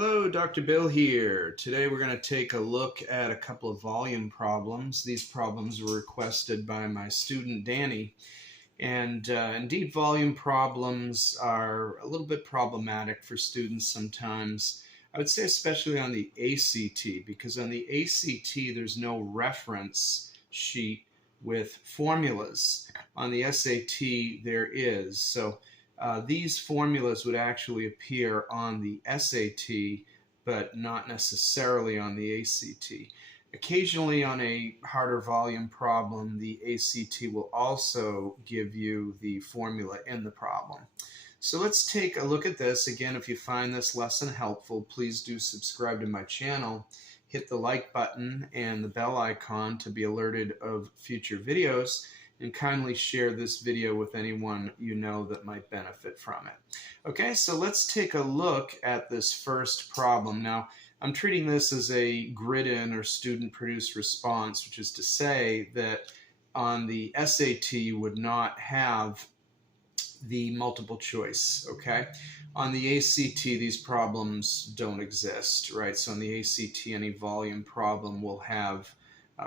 Hello, Dr. Bill here. Today we're going to take a look at a couple of volume problems. These problems were requested by my student Danny. And indeed, volume problems are a little bit problematic for students sometimes. I would say especially on the ACT, because on the ACT there's no reference sheet with formulas. On the SAT there is. So these formulas would actually appear on the SAT, but not necessarily on the ACT. Occasionally on a harder volume problem, the ACT will also give you the formula in the problem. So let's take a look at this. Again, if you find this lesson helpful, please do subscribe to my channel. Hit the like button and the bell icon to be alerted of future videos, and kindly share this video with anyone you know that might benefit from it. Okay, so let's take a look at this first problem. Now, I'm treating this as a grid-in or student-produced response, which is to say that on the SAT you would not have the multiple choice, okay? On the ACT, these problems don't exist, right? So on the ACT, any volume problem will have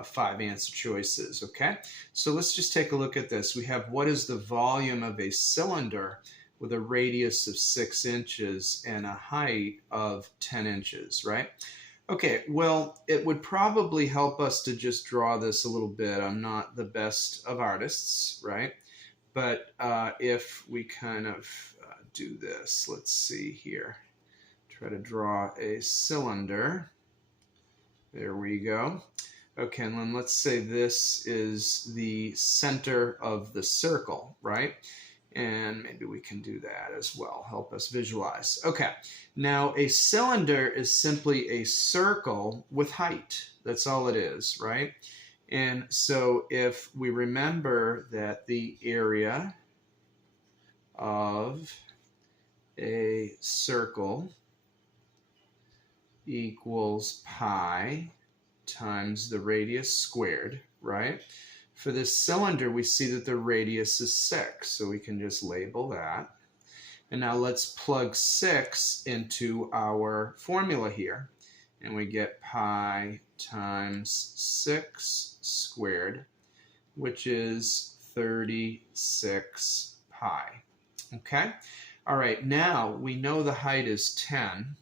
5 answer choices, okay? So let's just take a look at this. We have what is the volume of a cylinder with a radius of 6 inches and a height of 10 inches, right? Okay, well, it would probably help us to just draw this a little bit. I'm not the best of artists, right? But if we kind of do this, let's see here. Try to draw a cylinder. There we go. Okay, and then let's say this is the center of the circle, right? And maybe we can do that as well, help us visualize. Okay, now a cylinder is simply a circle with height. That's all it is, right? And so if we remember that the area of a circle equals pi times the radius squared, right? For this cylinder, we see that the radius is 6, so we can just label that. And now let's plug 6 into our formula here, and we get pi times 6 squared, which is 36 pi. Okay? All right, now we know the height is 10.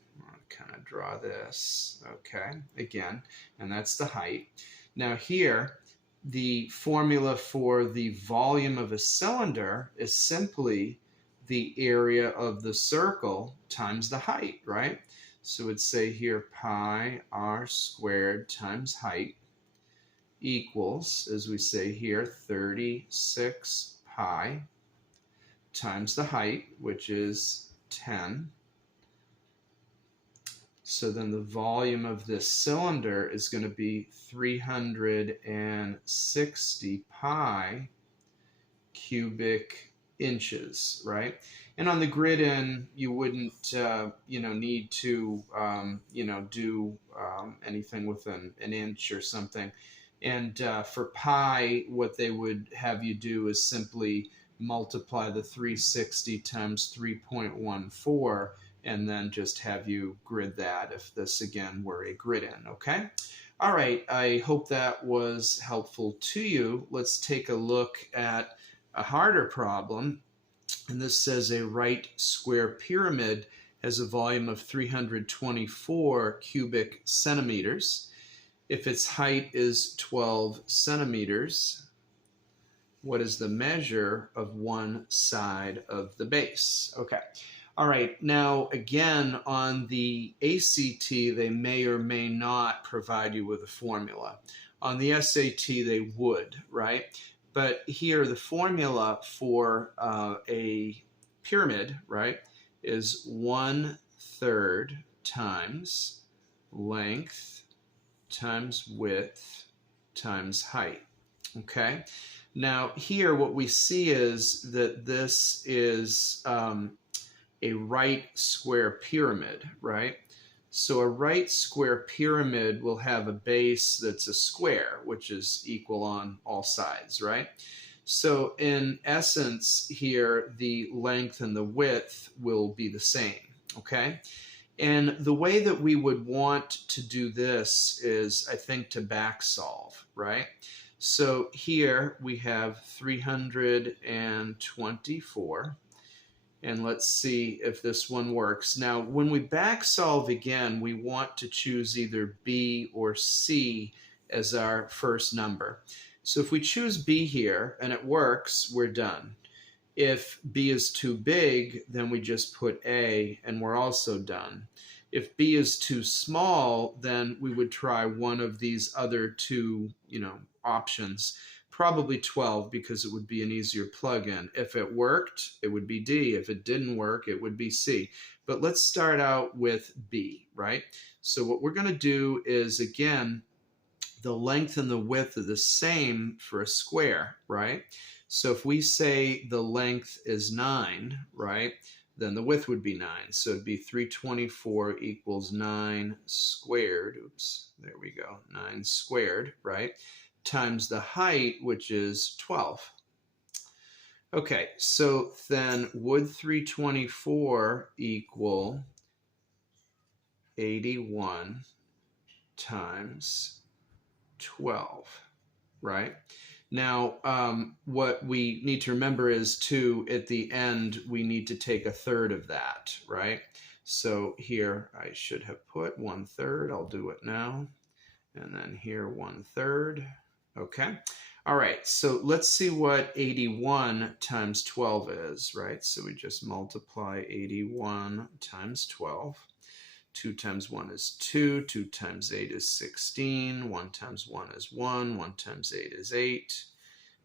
Kind of draw this, okay, again, and that's the height. Now here, the formula for the volume of a cylinder is simply the area of the circle times the height, right? So we'd say here pi r squared times height equals, as we say here, 36 pi times the height, which is 10. So then the volume of this cylinder is going to be 360 pi cubic inches, right? And on the grid-in, you wouldn't, need to, do anything with an inch or something. And for pi, what they would have you do is simply multiply the 360 times 3.14, and then just have you grid that if this again were a grid-in, okay? All right, I hope that was helpful to you. Let's take a look at a harder problem. And this says a right square pyramid has a volume of 324 cubic centimeters. If its height is 12 centimeters, what is the measure of one side of the base? Okay. All right, now again, on the ACT, they may or may not provide you with a formula. On the SAT, they would, right? But here, the formula for a pyramid, right, is 1/3 times length times width times height, okay? Now here, what we see is that this is a right square pyramid, right? So a right square pyramid will have a base that's a square, which is equal on all sides, right? So in essence here, the length and the width will be the same, okay? And the way that we would want to do this is, I think, to back solve, right? So here we have 324. And let's see if this one works. Now, when we back solve again, we want to choose either B or C as our first number. So if we choose B here and it works, we're done. If B is too big, then we just put A and we're also done. If B is too small, then we would try one of these other two, options. Probably 12 because it would be an easier plug-in. If it worked, it would be D. If it didn't work, it would be C. But let's start out with B, right? So what we're going to do is, again, the length and the width are the same for a square, right? So if we say the length is 9, right, then the width would be 9. So it'd be 324 equals 9 squared. Oops, there we go. 9 squared, right? Times the height, which is 12. Okay, so then would 324 equal 81 times 12, right? Now, what we need to remember is, too, at the end, we need to take a third of that, right? So here I should have put 1/3. I'll do it now. And then here 1/3. Okay. All right. So let's see what 81 times 12 is, right? So we just multiply 81 times 12. 2 times 1 is 2. 2 times 8 is 16. 1 times 1 is 1. 1 times 8 is 8.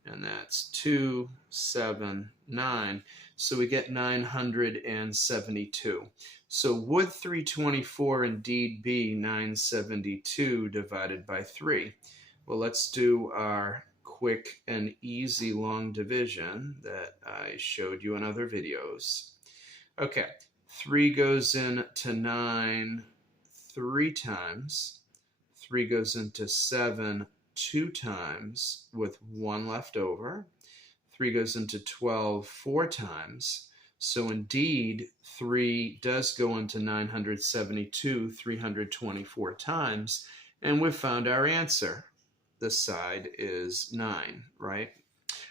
And that's 2, 7, 9. So we get 972. So would 324 indeed be 972 divided by 3? Well, let's do our quick and easy long division that I showed you in other videos. Okay, 3 goes into 9 3 times. 3 goes into 7 2 times with 1 left over. 3 goes into 12 4 times. So indeed, 3 does go into 972 324 times, and we've found our answer. This side is 9, right?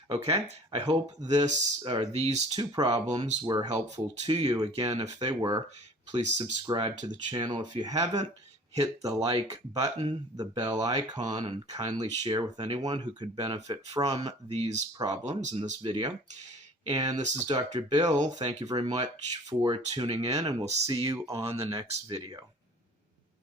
Okay, I hope these two problems were helpful to you. Again, if they were, please subscribe to the channel if you haven't. Hit the like button, the bell icon, and kindly share with anyone who could benefit from these problems in this video. And this is Dr. Bill. Thank you very much for tuning in, and we'll see you on the next video.